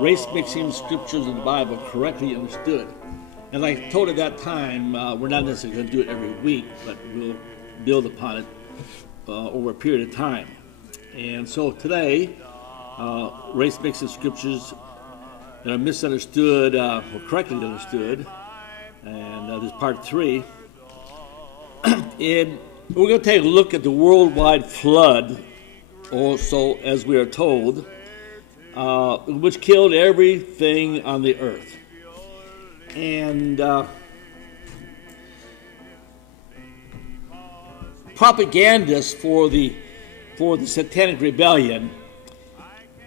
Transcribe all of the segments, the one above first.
race-mixing scriptures in the Bible correctly understood. And like I told at that time, we're not necessarily going to do it every week, but we'll build upon it over a period of time. And so today, race-mixing scriptures that are misunderstood or correctly understood, and this is part 3. And we're going to take a look at the worldwide flood, also as we are told, which killed everything on the earth. And propagandists for the Satanic Rebellion,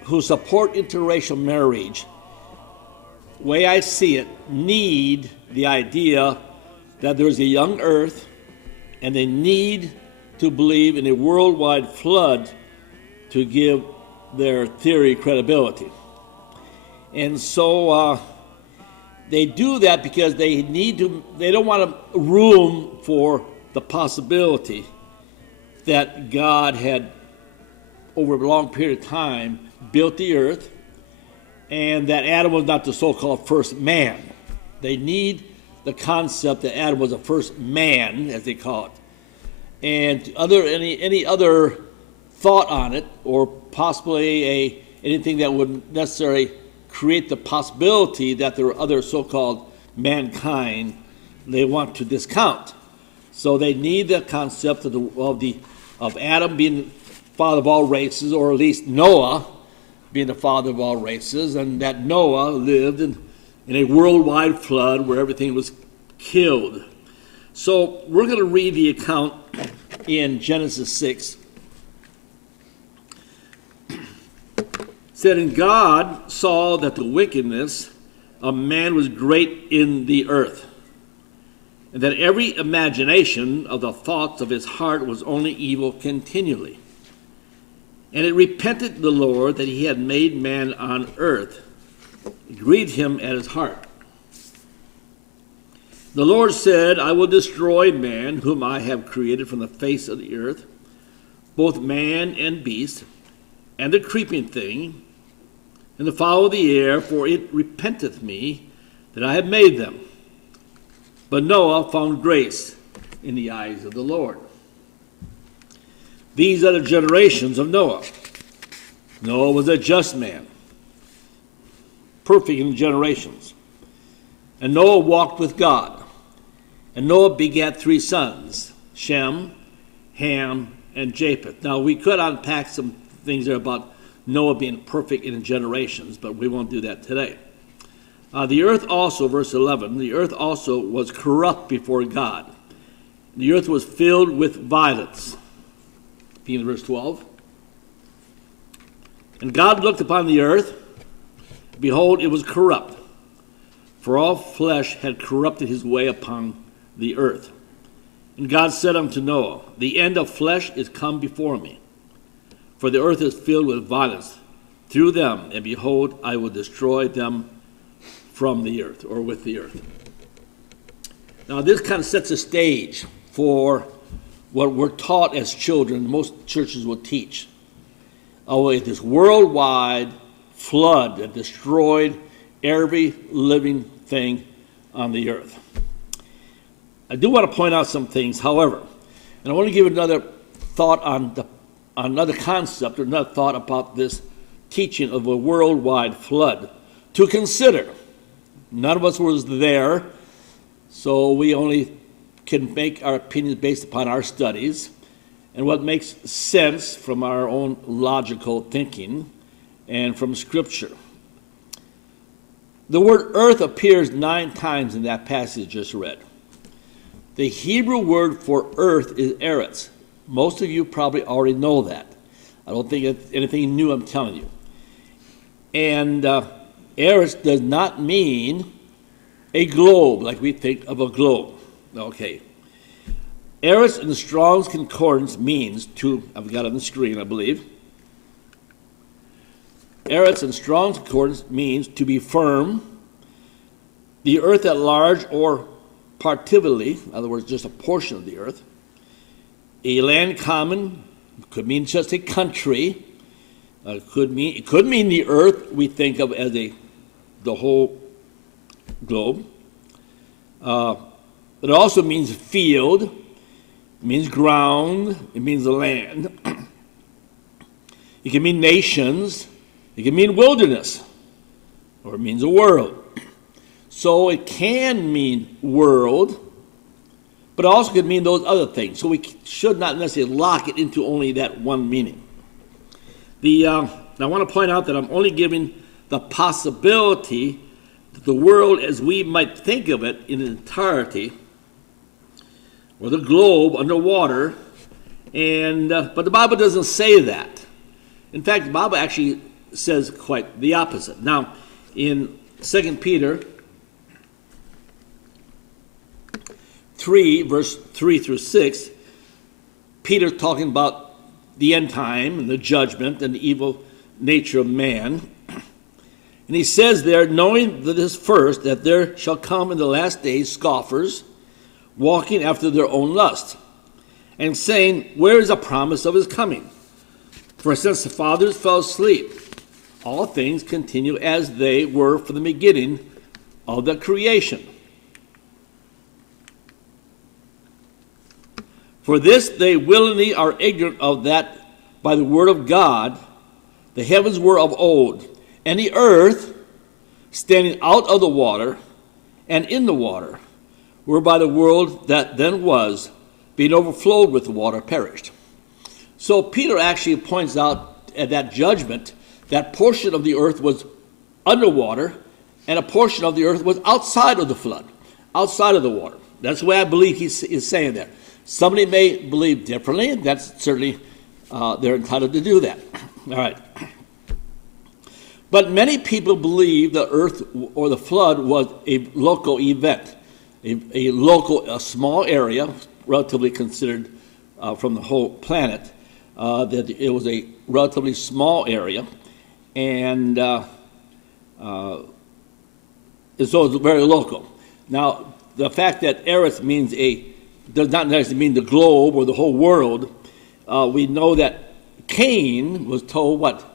who support interracial marriage, way I see it, need the idea that there's a young earth, and they need to believe in a worldwide flood to give their theory credibility. And so they do that because they don't want room for the possibility that God had, over a long period of time, built the earth, and that Adam was not the so-called first man. They need the concept that Adam was the first man, as they call it. And any other thought on it, or possibly anything that would necessarily create the possibility that there are other so-called mankind, they want to discount. So they need the concept of Adam being father of all races, or at least Noah being the father of all races, and that Noah lived in a worldwide flood where everything was killed. So we're going to read the account in Genesis 6. It said, "And God saw that the wickedness of man was great in the earth, and that every imagination of the thoughts of his heart was only evil continually. And it repented the Lord that he had made man on earth. It grieved him at his heart. The Lord said, I will destroy man, whom I have created from the face of the earth, both man and beast, and the creeping thing, and the fowl of the air, for it repenteth me that I have made them. But Noah found grace in the eyes of the Lord." These are the generations of Noah. Noah was a just man, perfect in generations. And Noah walked with God. And Noah begat 3 sons, Shem, Ham, and Japheth. Now, we could unpack some things there about Noah being perfect in generations, but we won't do that today. The earth also, verse 11, the earth also was corrupt before God. The earth was filled with violence. Being verse 12. And God looked upon the earth, behold, it was corrupt, for all flesh had corrupted his way upon the earth. And God said unto Noah, the end of flesh is come before me, for the earth is filled with violence through them, and behold, I will destroy them from the earth, or with the earth. Now this kind of sets a stage for what we're taught as children, most churches will teach. This worldwide flood that destroyed every living thing on the earth. I do want to point out some things, however, and I want to give another thought on another concept, or another thought about this teaching of a worldwide flood to consider. None of us was there, so we only can make our opinions based upon our studies and what makes sense from our own logical thinking and from Scripture. The word earth appears 9 times in that passage just read. The Hebrew word for earth is eretz. Most of you probably already know that. I don't think it's anything new I'm telling you. And eretz does not mean a globe like we think of a globe. Okay. Eretz in the Strong's Concordance means to, I've got it on the screen, I believe. Eretz in Strong's Concordance means to be firm, the earth at large or partially, in other words, just a portion of the earth. A land common could mean just a country. It could mean the earth we think of as a the whole globe. It also means field, it means ground, it means the land. It can mean nations, it can mean wilderness, or it means a world. So it can mean world, but it also could mean those other things. So we should not necessarily lock it into only that one meaning. I want to point out that I'm only giving the possibility that the world as we might think of it in its entirety, or the globe underwater, but the Bible doesn't say that. In fact, the Bible actually says quite the opposite. Now, in 2 Peter 3, verse 3 through 6, Peter's talking about the end time and the judgment and the evil nature of man. And he says there, knowing this first, that there shall come in the last days scoffers, walking after their own lust, and saying, where is the promise of his coming? For since the fathers fell asleep, all things continue as they were from the beginning of the creation. For this they willingly are ignorant of that by the word of God the heavens were of old, and the earth standing out of the water and in the water, whereby the world that then was, being overflowed with the water, perished. So Peter actually points out at that judgment that portion of the earth was underwater and a portion of the earth was outside of the flood, outside of the water. That's the way I believe he's saying there. Somebody may believe differently, and that's certainly, they're entitled to do that. All right. But many people believe the earth or the flood was a local event, a small area, relatively considered from the whole planet, that it was a relatively small area, and so it's very local. Now, the fact that Eretz means does not necessarily mean the globe or the whole world. We know that Cain was told what?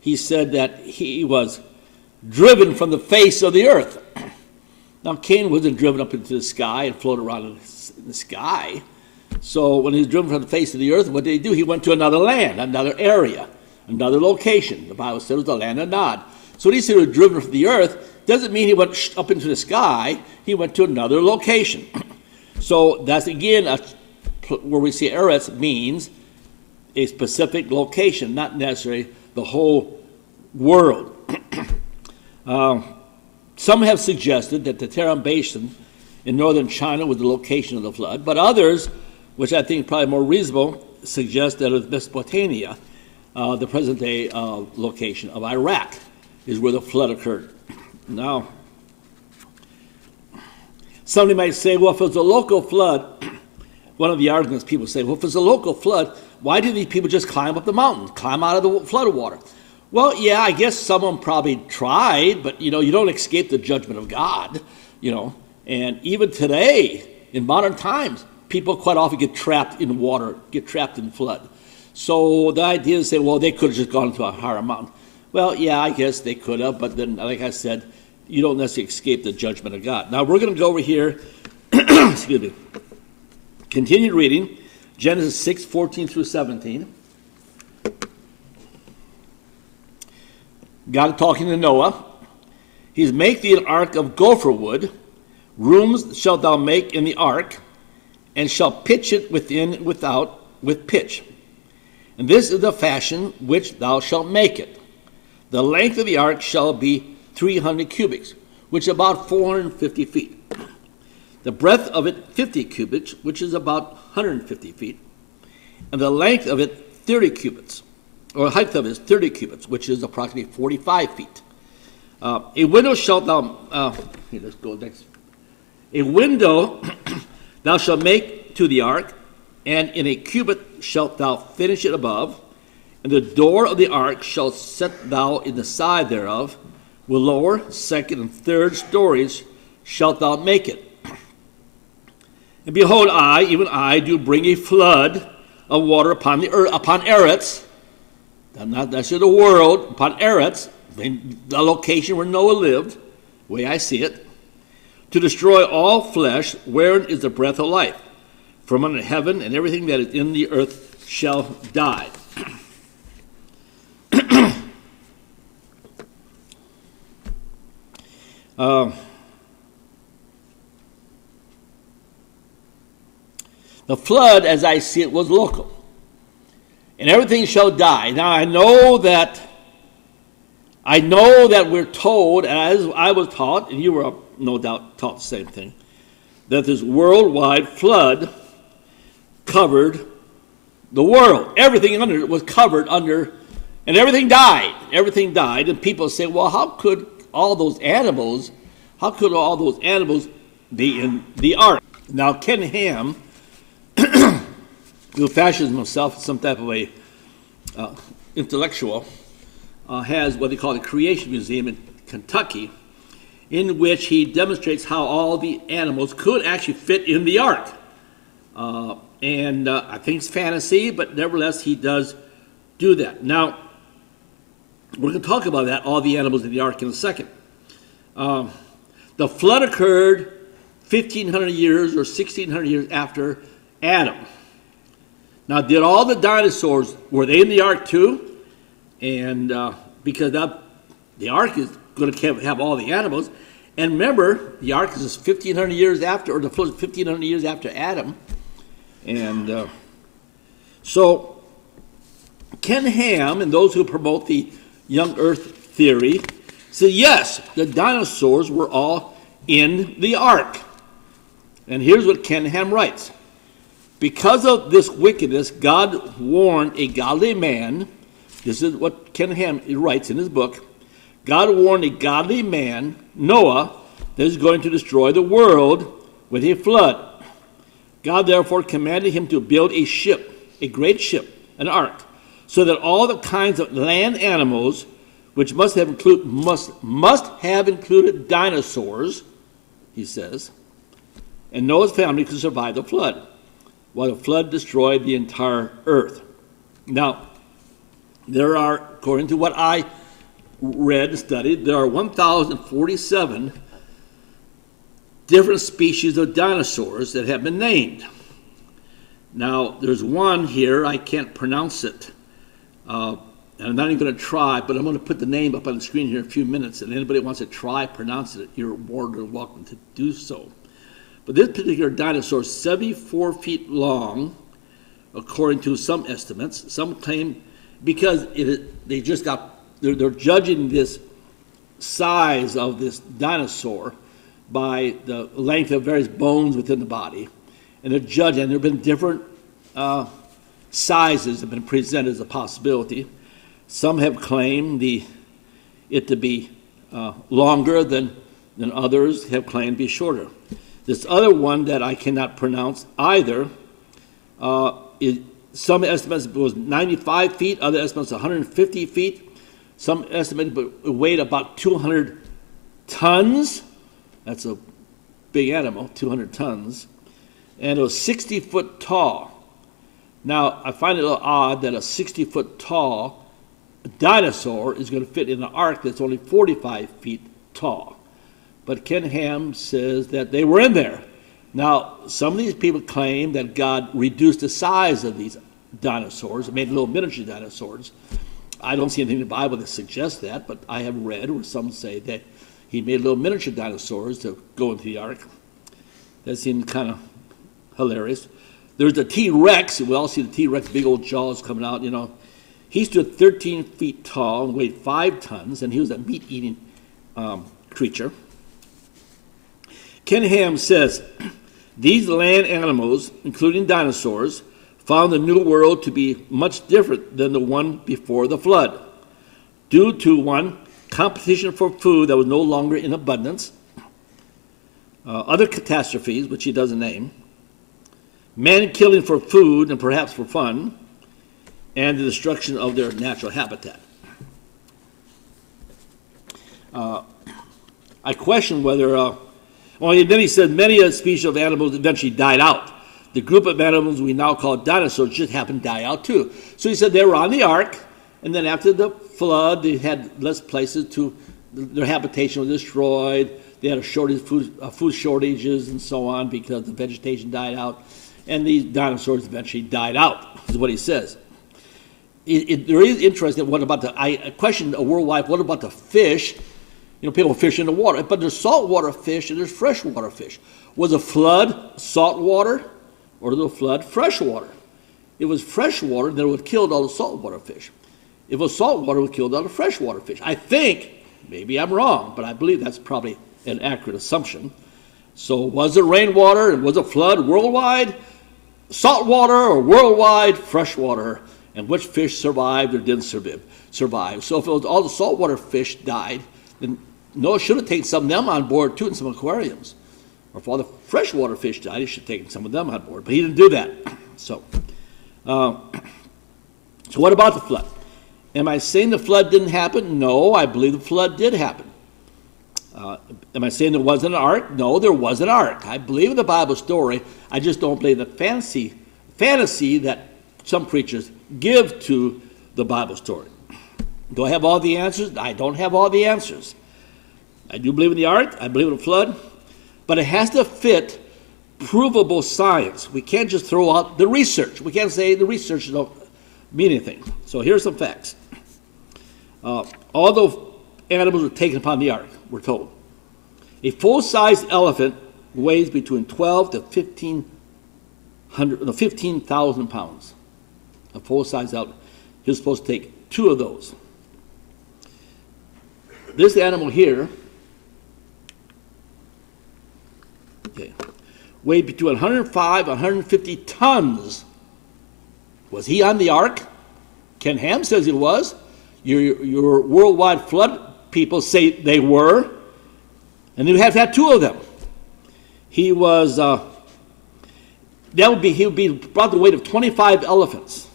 He said that he was driven from the face of the earth. Now, Cain wasn't driven up into the sky and floated around in the sky. So when he was driven from the face of the earth, what did he do? He went to another land, another area, another location. The Bible said it was the land of Nod. So when he said he was driven from the earth, doesn't mean he went up into the sky. He went to another location. So that's, again, where we see Eretz means a specific location, not necessarily the whole world. Some have suggested that the Tarim Basin in northern China was the location of the flood, but others, which I think is probably more reasonable, suggest that it was Mesopotamia, the present-day location of Iraq, is where the flood occurred. Now, somebody might say, well, if it was a local flood, one of the arguments people say, well, if it's a local flood, why did these people just climb up the mountain, climb out of the flood of water? Well, yeah, I guess someone probably tried, but, you don't escape the judgment of God, And even today, in modern times, people quite often get trapped in water, get trapped in flood. So the idea is to say, well, they could have just gone to a higher mountain. Well, yeah, I guess they could have, but then, like I said, you don't necessarily escape the judgment of God. Now, we're going to go over here, excuse me, continue reading, Genesis 6, 14 through 17. God talking to Noah. He's make thee an ark of gopher wood. Rooms shalt thou make in the ark, and shalt pitch it within and without with pitch. And this is the fashion which thou shalt make it. The length of the ark shall be 300 cubits, which is about 450 feet. The breadth of it 50 cubits, which is about 150 feet. And the length of it 30 cubits, or the height of it is 30 cubits, which is approximately 45 feet. A window shalt thou, here, let's go next. A window thou shalt make to the ark, and in a cubit shalt thou finish it above, and the door of the ark shalt set thou in the side thereof, with lower, second, and third stories shalt thou make it. And behold, I, even I, do bring a flood of water upon the earth, upon Eretz, not necessarily the world, upon Eretz, the location where Noah lived, way I see it, to destroy all flesh, wherein is the breath of life. From under heaven and everything that is in the earth shall die. The flood, as I see it, was local. And everything shall die. Now I know that we're told, and as I was taught, and you were no doubt taught the same thing, that this worldwide flood covered the world. Everything under it was covered under, and everything died. Everything died. And people say, well, how could all those animals be in the ark? Now Ken Ham, who fashions himself as some type of a intellectual, has what they call the Creation Museum in Kentucky, in which he demonstrates how all the animals could actually fit in the ark. And I think it's fantasy, but nevertheless he does do that. Now, we're going to talk about that, all the animals in the ark, in a second. The flood occurred 1,500 years or 1,600 years after Adam. Now, did all the dinosaurs, were they in the ark too? And because the ark is going to have all the animals. And remember, the ark is 1,500 years after, or the flood is 1,500 years after Adam. And so Ken Ham and those who promote the young earth theory say, yes, the dinosaurs were all in the ark. And here's what Ken Ham writes. Because of this wickedness, God warned a godly man. This is what Ken Ham writes in his book. God warned a godly man, Noah, that is going to destroy the world with a flood. God therefore commanded him to build a ship, a great ship, an ark, so that all the kinds of land animals, which must have included dinosaurs, he says, and Noah's family could survive the flood, while the flood destroyed the entire earth. Now, there are, according to what I read and studied, there are 1,047 different species of dinosaurs that have been named. Now, there's one here, I can't pronounce it, and I'm not even going to try, but I'm going to put the name up on the screen here in a few minutes, and anybody who wants to try pronouncing it, you're more than welcome to do so. But this particular dinosaur is 74 feet long, according to some estimates. Some claim, because they're judging this size of this dinosaur by the length of various bones within the body. And they're judging, and there have been different sizes that have been presented as a possibility. Some have claimed it to be longer than others have claimed to be shorter. This other one that I cannot pronounce either, some estimates it was 95 feet, other estimates 150 feet. Some estimated it weighed about 200 tons. That's a big animal, 200 tons. And it was 60 foot tall. Now, I find it a little odd that a 60-foot tall dinosaur is going to fit in an ark that's only 45 feet tall. But Ken Ham says that they were in there. Now, some of these people claim that God reduced the size of these dinosaurs and made little miniature dinosaurs. I don't see anything in the Bible that suggests that, but I have read where some say that he made little miniature dinosaurs to go into the ark. That seemed kind of hilarious. There's the T-Rex. We all see the T-Rex, big old jaws coming out, you know. He stood 13 feet tall and weighed 5 tons, and he was a meat-eating creature. Ken Ham says, these land animals, including dinosaurs, found the New World to be much different than the one before the flood, due to, one, competition for food that was no longer in abundance, other catastrophes, which he doesn't name, man killing for food and perhaps for fun, and the destruction of their natural habitat. I question whether, then he said many species of animals eventually died out. The group of animals we now call dinosaurs just happened to die out too. So he said they were on the ark, and then after the flood, they had less places to, their habitation was destroyed, they had a shortage, food shortages and so on because the vegetation died out, and these dinosaurs eventually died out, is what he says. There is interesting, what about I questioned worldwide, what about the fish? You know, people fish in the water, but there's saltwater fish and there's freshwater fish. Was a flood saltwater, or was a flood freshwater? It was freshwater, then it would have killed all the saltwater fish. If it was saltwater, it would have killed all the freshwater fish. I think, maybe I'm wrong, but I believe that's probably an accurate assumption. So was it rainwater and was it flood worldwide? Saltwater or worldwide freshwater? And which fish survived or didn't survive? So if it was all the saltwater fish died, then Noah should have taken some of them on board too in some aquariums. Or if all the freshwater fish died, he should have taken some of them on board. But he didn't do that. So what about the flood? Am I saying the flood didn't happen? No, I believe the flood did happen. Am I saying there wasn't an ark? No, there was an ark. I believe in the Bible story. I just don't believe the fantasy that some preachers give to the Bible story. Do I have all the answers? I don't have all the answers. I do believe in the ark. I believe in the flood. But it has to fit provable science. We can't just throw out the research. We can't say the research don't mean anything. So here's some facts. All those animals were taken upon the ark, we're told. A full-size elephant weighs between 12 to 15,000 pounds. A full-size elephant. You're supposed to take 2 of those. This animal here, weighed between 105 and 150 tons. Was he on the ark? Ken Ham says he was. Your worldwide flood people say they were. And you have to have 2 of them. He was, he would be about the weight of 25 elephants.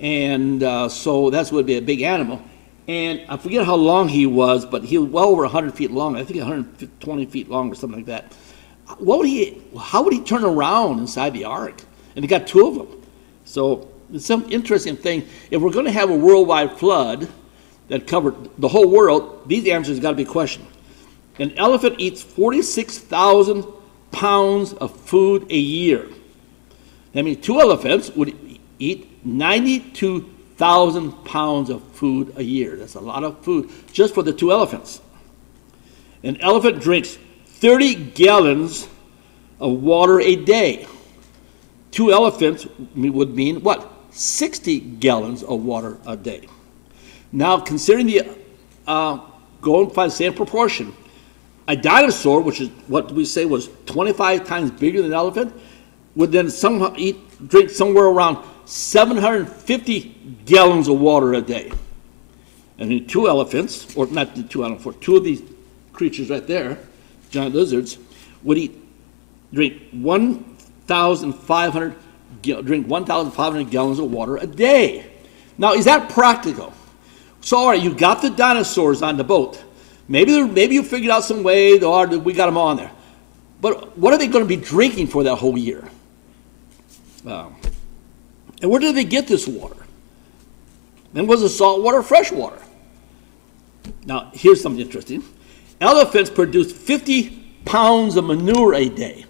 And so that's would be a big animal. And I forget how long he was, but he was well over 100 feet long. I think 120 feet long or something like that. How would he turn around inside the ark? And he got 2 of them. So it's some interesting thing. If we're going to have a worldwide flood that covered the whole world, these answers got to be questioned. An elephant eats 46,000 pounds of food a year. That means 2 elephants would eat 92,000 pounds of food a year. That's a lot of food just for the 2 elephants. An elephant drinks 30 gallons of water a day. 2 elephants would mean what? 60 gallons of water a day. Now, considering the going by the same proportion, a dinosaur, which is what we say was 25 times bigger than an elephant, would then somehow drink somewhere around 750 gallons of water a day. And then 2 elephants, or not the 2 elephants, 2 of these creatures right there, giant lizards, would drink 1,500 gallons of water a day. Now, is that practical? So, all right, you got the dinosaurs on the boat. Maybe you figured out some way, or we got them on there. But what are they going to be drinking for that whole year? And where did they get this water? And was it salt water or fresh water? Now, here's something interesting. Elephants produce 50 pounds of manure a day.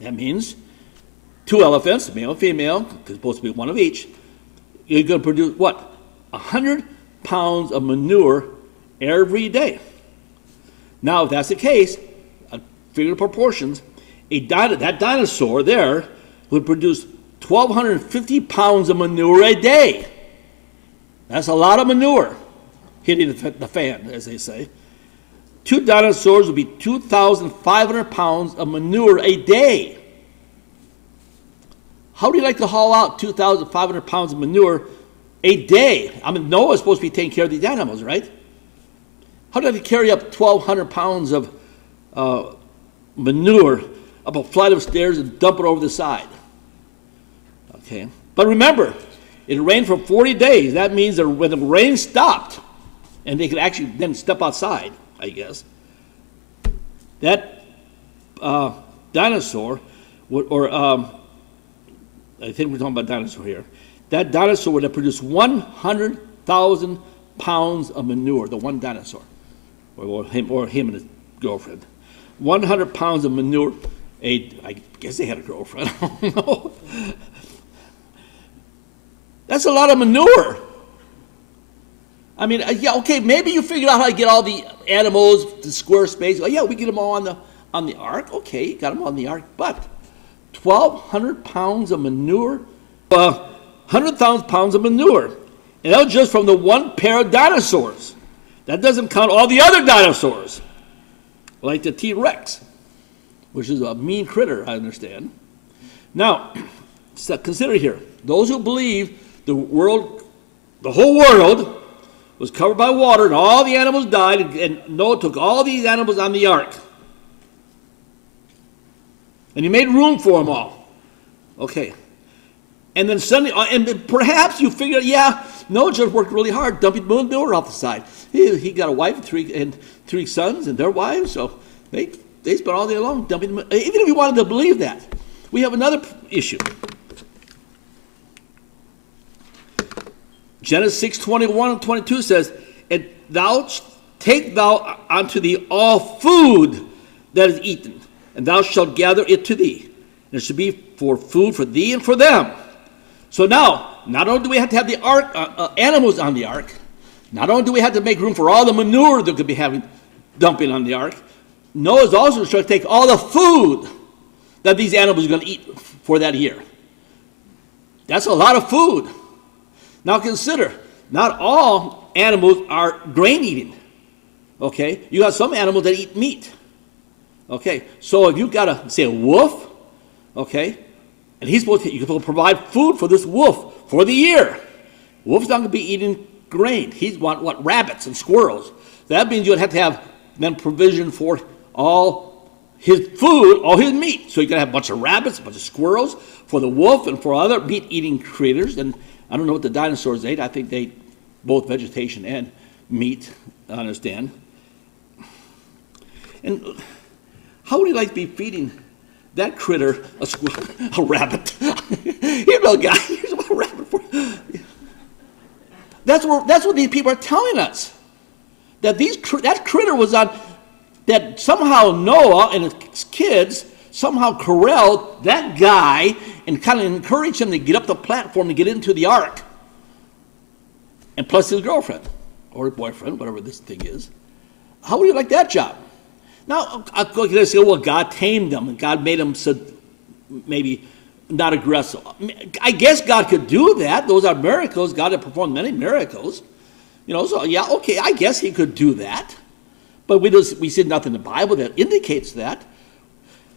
That means 2 elephants, male and female, because it's supposed to be 1 of each, you're going to produce what? 100 pounds of manure every day. Now, if that's the case, figure the proportions, that dinosaur there would produce 1,250 pounds of manure a day. That's a lot of manure hitting the fan, as they say. 2 dinosaurs would be 2,500 pounds of manure a day. How do you like to haul out 2,500 pounds of manure a day? I mean, Noah's supposed to be taking care of these animals, right? How do they carry up 1,200 pounds of manure up a flight of stairs and dump it over the side? Okay, but remember, it rained for 40 days. That means that when the rain stopped, and they could actually then step outside, I guess, that dinosaur would, I think we're talking about dinosaur here, that dinosaur would have produced 100,000 pounds of manure, the one dinosaur, or him and his girlfriend. 100 pounds of manure. I guess they had a girlfriend. I don't know. That's a lot of manure. I mean, yeah, okay, maybe you figured out how to get all the animals to square space. Oh, yeah, we get them all on the ark. Okay, got them on the ark. But 1,200 pounds of manure? 100,000 pounds of manure. And that was just from the one pair of dinosaurs. That doesn't count all the other dinosaurs, like the T-Rex, which is a mean critter, I understand. Now, so consider here, those who believe the whole world was covered by water and all the animals died, and Noah took all these animals on the ark. And he made room for them all. Okay. And then suddenly, and perhaps you figure, yeah, Noah just worked really hard, dumping manure off the side. He got a wife and three sons and their wives, so they spent all day long dumping them. Even if you wanted to believe that, we have another issue. Genesis 6:21 and 22 says, "And take thou unto thee all food that is eaten, and thou shalt gather it to thee. And it shall be for food for thee and for them." So now, not only do we have to have the ark, animals on the ark, not only do we have to make room for all the manure that could be dumping on the ark, Noah's also trying to take all the food that these animals are going to eat for that year. That's a lot of food. Now consider, not all animals are grain eating. Okay, you got some animals that eat meat. Okay, so if you've got say a wolf, okay, and you're supposed to provide food for this wolf for the year. Wolf's not going to be eating grain. He's what rabbits and squirrels. That means you'd have to have then provision for all his food, all his meat. So you're going to have a bunch of rabbits, a bunch of squirrels for the wolf and for other meat-eating critters. And I don't know what the dinosaurs ate. I think they ate both vegetation and meat, I understand. And how would you like to be feeding that critter a squirrel, a rabbit? Here's a guy, here's a rabbit for you. That's what these people are telling us. That that critter was on, that somehow Noah and his kids somehow corralled that guy and kind of encouraged him to get up the platform to get into the ark. And plus his girlfriend, or boyfriend, whatever this thing is. How would you like that job? Now, I'm going to say, well, God tamed them, and God made them so maybe not aggressive. I guess God could do that. Those are miracles. God had performed many miracles. You know, so yeah, okay, I guess he could do that. But we see nothing in the Bible that indicates that.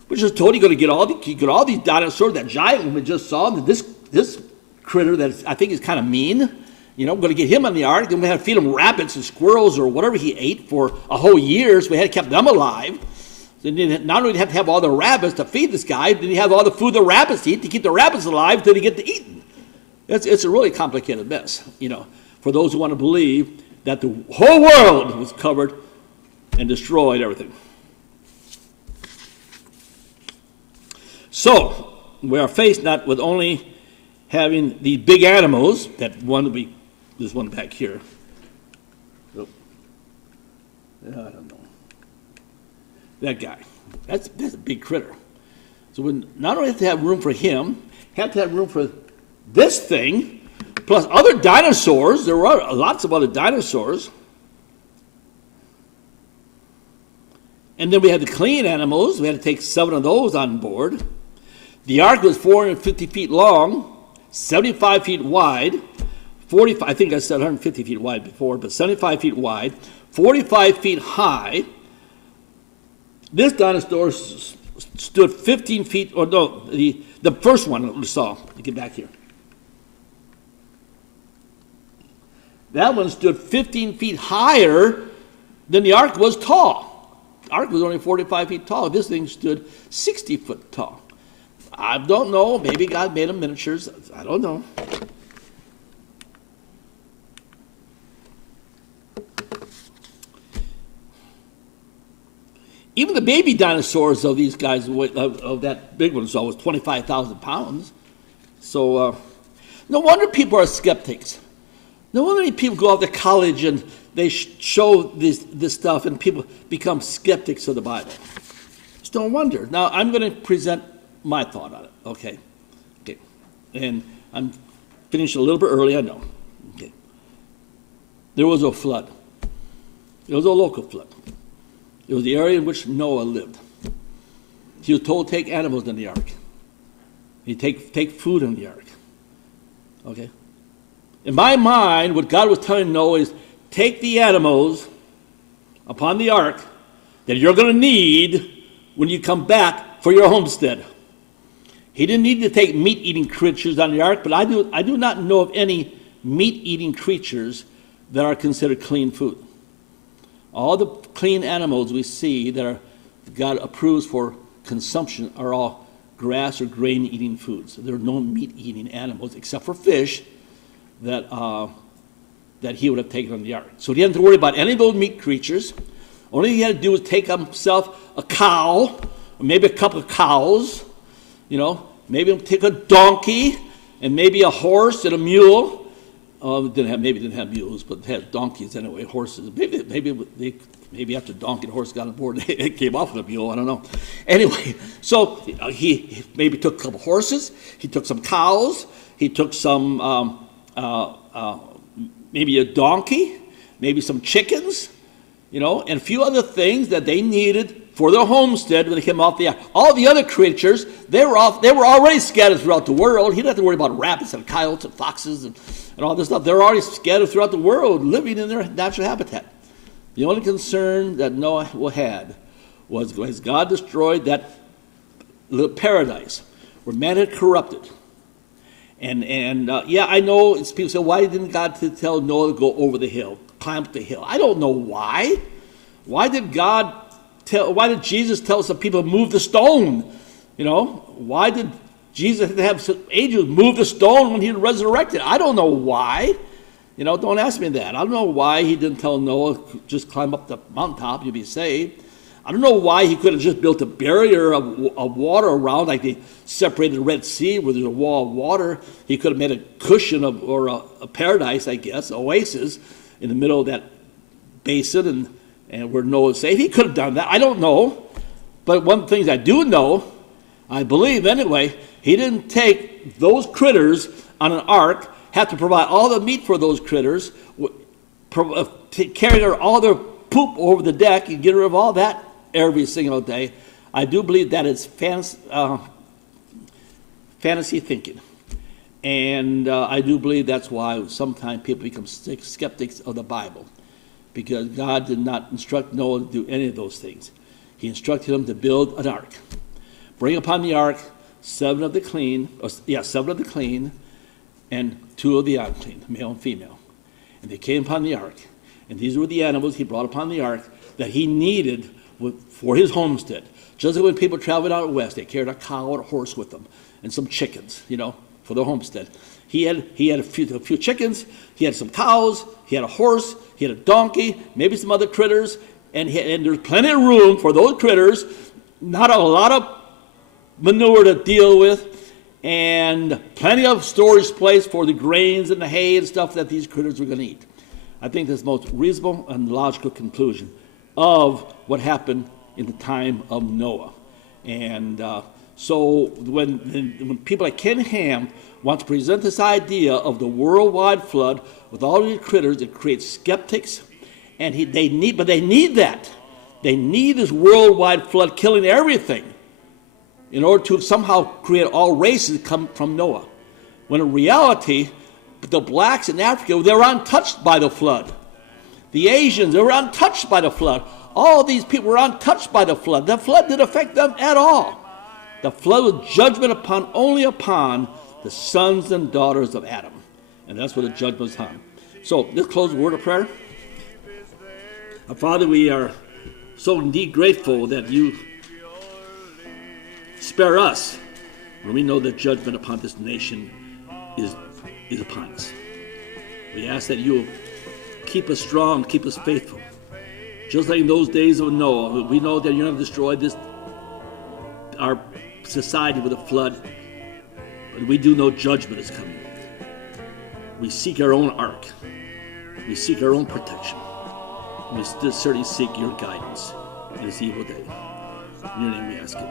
We're just told you're going to get all these dinosaurs, that giant one we just saw, and this critter that I think is kind of mean. You know, we're going to get him on the ark, and we had to feed him rabbits and squirrels or whatever he ate for a whole year, so we had to keep them alive. So not only did you have to have all the rabbits to feed this guy, then you have all the food the rabbits eat to keep the rabbits alive until they get to eating. It's a really complicated mess, you know, for those who want to believe that the whole world was covered and destroyed everything. So, we are faced not with only having the big animals, there's one back here. Oh. I don't know. That guy. That's a big critter. So we not only have to have room for him, have to have room for this thing, plus other dinosaurs. There are lots of other dinosaurs. And then we had the clean animals. We had to take 7 of those on board. The ark was 450 feet long, 75 feet wide, 45, I think I said 150 feet wide before, but 75 feet wide, 45 feet high. This dinosaur stood 15 feet, or no, the first one that we saw. Get back here. That one stood 15 feet higher than the ark was tall. The ark was only 45 feet tall. This thing stood 60 foot tall. I don't know. Maybe God made them miniatures. I don't know. Even the baby dinosaurs of these guys, of that big one, was 25,000 pounds. So no wonder people are skeptics. No many people go off to college and they show this stuff and people become skeptics of the Bible. It's no wonder. Now, I'm going to present my thought on it, okay? And I'm finished a little bit early, I know. Okay. There was a flood. It was a local flood. It was the area in which Noah lived. He was told to take animals in the ark. He'd take food in the ark. Okay? In my mind, what God was telling Noah is, take the animals upon the ark that you're going to need when you come back for your homestead. He didn't need to take meat-eating creatures on the ark, but I do not know of any meat-eating creatures that are considered clean food. All the clean animals we see that God approves for consumption are all grass or grain-eating foods. So there are no meat-eating animals except for fish that he would have taken on the ark. So he didn't have to worry about any of those meat creatures. Only he had to do was take himself a cow, or maybe a couple of cows, maybe take a donkey, and maybe a horse and a mule. Didn't have mules, but they had donkeys anyway, horses. Maybe after donkey and horse got on board, it came off with a mule. I don't know. Anyway, so he maybe took a couple horses. He took some cows. He took some maybe a donkey, maybe some chickens, and a few other things that they needed for their homestead when they came off the ark. All the other creatures, they were already scattered throughout the world. He didn't have to worry about rabbits and coyotes and foxes and all this stuff. They're already scattered throughout the world, living in their natural habitat. The only concern that Noah had was God destroyed that little paradise where man had corrupted. And I know people say, why didn't God tell Noah to go over the hill, climb up the hill? I don't know why. Why did Jesus tell some people to move the stone? Why did Jesus have angels move the stone when he resurrected? I don't know why. Don't ask me that. I don't know why he didn't tell Noah, just climb up the mountaintop, you'll be saved. I don't know why he could have just built a barrier of water around, like they separated the Red Sea where there's a wall of water. He could have made a cushion or a paradise, I guess, oasis in the middle of that basin and where Noah's safe. He could have done that. I don't know. But one of the things I do know, I believe anyway, he didn't take those critters on an ark, have to provide all the meat for those critters, carry all their poop over the deck and get rid of all that every single day. I do believe that is fantasy thinking. And I do believe that's why sometimes people become skeptics of the Bible, because God did not instruct Noah to do any of those things. He instructed him to build an ark. Bring upon the ark 7 of the clean, and 2 of the unclean, male and female. And they came upon the ark. And these were the animals he brought upon the ark that he needed for his homestead. Just like when people traveled out west, they carried a cow or a horse with them and some chickens, for their homestead. He had a few chickens, he had some cows, he had a horse, he had a donkey, maybe some other critters, and there's plenty of room for those critters, not a lot of manure to deal with, and plenty of storage place for the grains and the hay and stuff that these critters were going to eat. I think that's the most reasonable and logical conclusion of what happened in the time of Noah. And so when people like Ken Ham want to present this idea of the worldwide flood with all these critters, it creates skeptics, and they need that. They need this worldwide flood killing everything in order to somehow create all races come from Noah. When in reality, the blacks in Africa, they were untouched by the flood. The Asians, they were untouched by the flood. All these people were untouched by the flood. The flood didn't affect them at all. The flood was judgment only upon the sons and daughters of Adam. And that's where the judgment was on. So let's close with a word of prayer. Our Father, we are so indeed grateful that you spare us when we know that judgment upon this nation is upon us. We ask that you will keep us strong, keep us faithful. Just like in those days of Noah, we know that you're going to destroy our society with a flood, but we do know judgment is coming. We seek our own ark. We seek our own protection. We certainly seek your guidance in this evil day. In your name we ask it.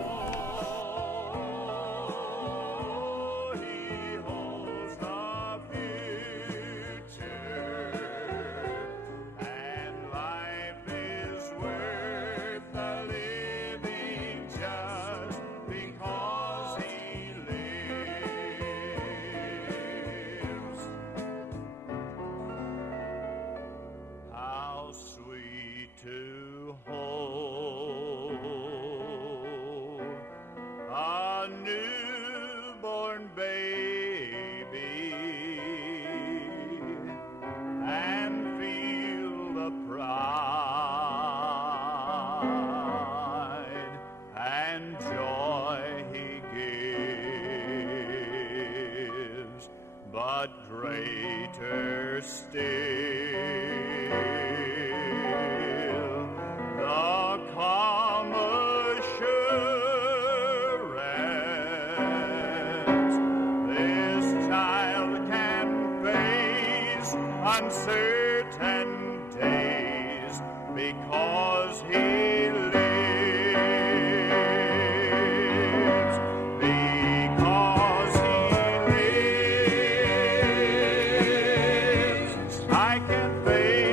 To hold a newborn baby and feel the pride and joy he gives, but greater still the calm assurance this child can face uncertain days because he lives, because he lives. I can face